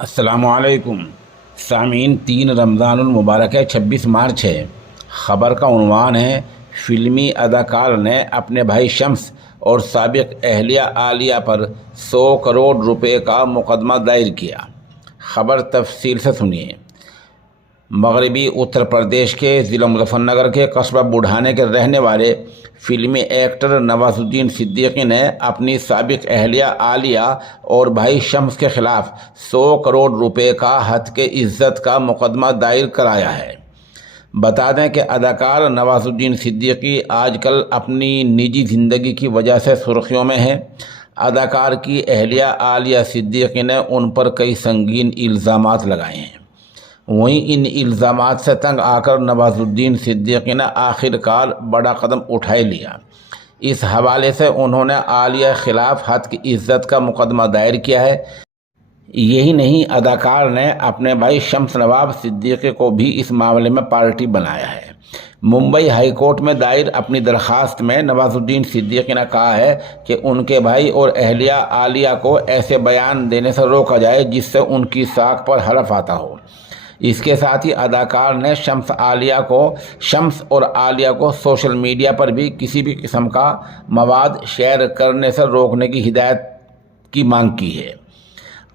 السلام علیکم سامعین، 3 رمضان المبارک ہے، 26 مارچ ہے۔ خبر کا عنوان ہے فلمی اداکار نے اپنے بھائی شمس اور سابق اہلیہ عالیہ پر 100 کروڑ روپے کا مقدمہ دائر کیا۔ خبر تفصیل سے سنیے۔ مغربی اتر پردیش کے ضلع مظفر نگر کے قصبہ بوڑھانے کے رہنے والے فلمی ایکٹر نواز الدین صدیقی نے اپنی سابق اہلیہ عالیہ اور بھائی شمس کے خلاف 100 کروڑ روپے کا ہتک عزت کا مقدمہ دائر کرایا ہے۔ بتا دیں کہ اداکار نواز الدین صدیقی آج کل اپنی نجی زندگی کی وجہ سے سرخیوں میں ہیں۔ اداکار کی اہلیہ عالیہ صدیقی نے ان پر کئی سنگین الزامات لگائے ہیں۔ وہیں ان الزامات سے تنگ آ کر نواز الدین صدیقی نے آخر کار بڑا قدم اٹھائے لیا۔ اس حوالے سے انہوں نے عالیہ خلاف ہتک عزت کا مقدمہ دائر کیا ہے۔ یہی نہیں، اداکار نے اپنے بھائی شمس نواب صدیقی کو بھی اس معاملے میں پارٹی بنایا ہے۔ ممبئی ہائی کورٹ میں دائر اپنی درخواست میں نواز الدین صدیقی نے کہا ہے کہ ان کے بھائی اور اہلیہ عالیہ کو ایسے بیان دینے سے روکا جائے جس سے ان کی ساکھ پر حرف آتا ہو۔ اس کے ساتھ ہی اداکار نے شمس اور عالیہ کو سوشل میڈیا پر بھی کسی بھی قسم کا مواد شیئر کرنے سے روکنے کی ہدایت کی مانگ کی ہے۔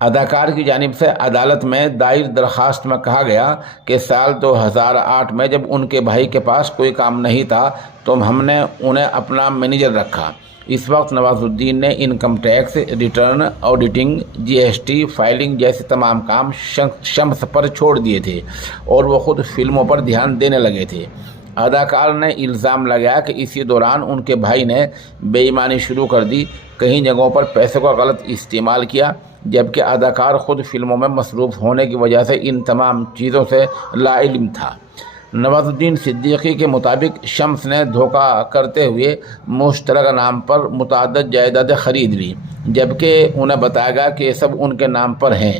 اداکار کی جانب سے عدالت میں دائر درخواست میں کہا گیا کہ سال 2008 میں جب ان کے بھائی کے پاس کوئی کام نہیں تھا تو ہم نے انہیں اپنا مینیجر رکھا۔ اس وقت نواز الدین نے انکم ٹیکس ریٹرن، آڈیٹنگ، جی ایس ٹی فائلنگ جیسے تمام کام شمس پر چھوڑ دیے تھے اور وہ خود فلموں پر دھیان دینے لگے تھے۔ اداکار نے الزام لگایا کہ اسی دوران ان کے بھائی نے بے ایمانی شروع کر دی، کئی جگہوں پر پیسوں کا غلط استعمال کیا، جبکہ اداکار خود فلموں میں مصروف ہونے کی وجہ سے ان تمام چیزوں سے لاعلم تھا۔ نواز الدین صدیقی کے مطابق شمس نے دھوکہ کرتے ہوئے مشترکہ نام پر متعدد جائیدادیں خرید لی، جبکہ انہیں بتایا گیا کہ یہ سب ان کے نام پر ہیں۔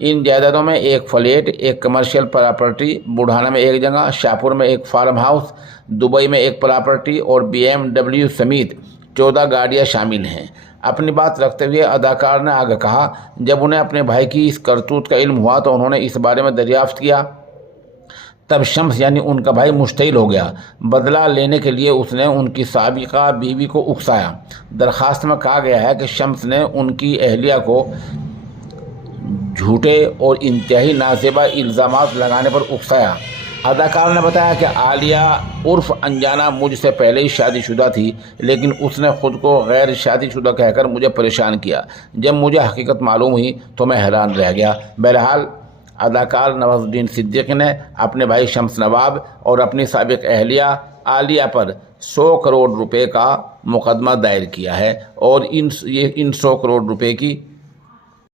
ان جائیدادوں میں ایک فلیٹ، ایک کمرشل پراپرٹی، بوڑھانہ میں ایک جگہ، شاہپور میں ایک فارم ہاؤس، دبئی میں ایک پراپرٹی اور BMW سمیت 14 گاڑیاں شامل ہیں۔ اپنی بات رکھتے ہوئے اداکار نے آگے کہا، جب انہیں اپنے بھائی کی اس کرتوت کا علم ہوا تو انہوں نے اس بارے میں دریافت کیا۔ تب شمس یعنی ان کا بھائی مشتعل ہو گیا۔ بدلہ لینے کے لیے اس نے ان کی سابقہ بیوی کو اکسایا۔ درخواست میں کہا گیا ہے کہ شمس نے ان کی اہلیہ کو جھوٹے اور انتہائی نازیبا الزامات لگانے پر اکسایا۔ اداکار نے بتایا کہ عالیہ عرف انجانہ مجھ سے پہلے ہی شادی شدہ تھی، لیکن اس نے خود کو غیر شادی شدہ کہہ کر مجھے پریشان کیا۔ جب مجھے حقیقت معلوم ہوئی تو میں حیران رہ گیا۔ بہرحال اداکار نواز الدین صدیقی نے اپنے بھائی شمس نواب اور اپنی سابق اہلیہ عالیہ پر 100 کروڑ روپے کا مقدمہ دائر کیا ہے اور ان 100 کروڑ روپے کی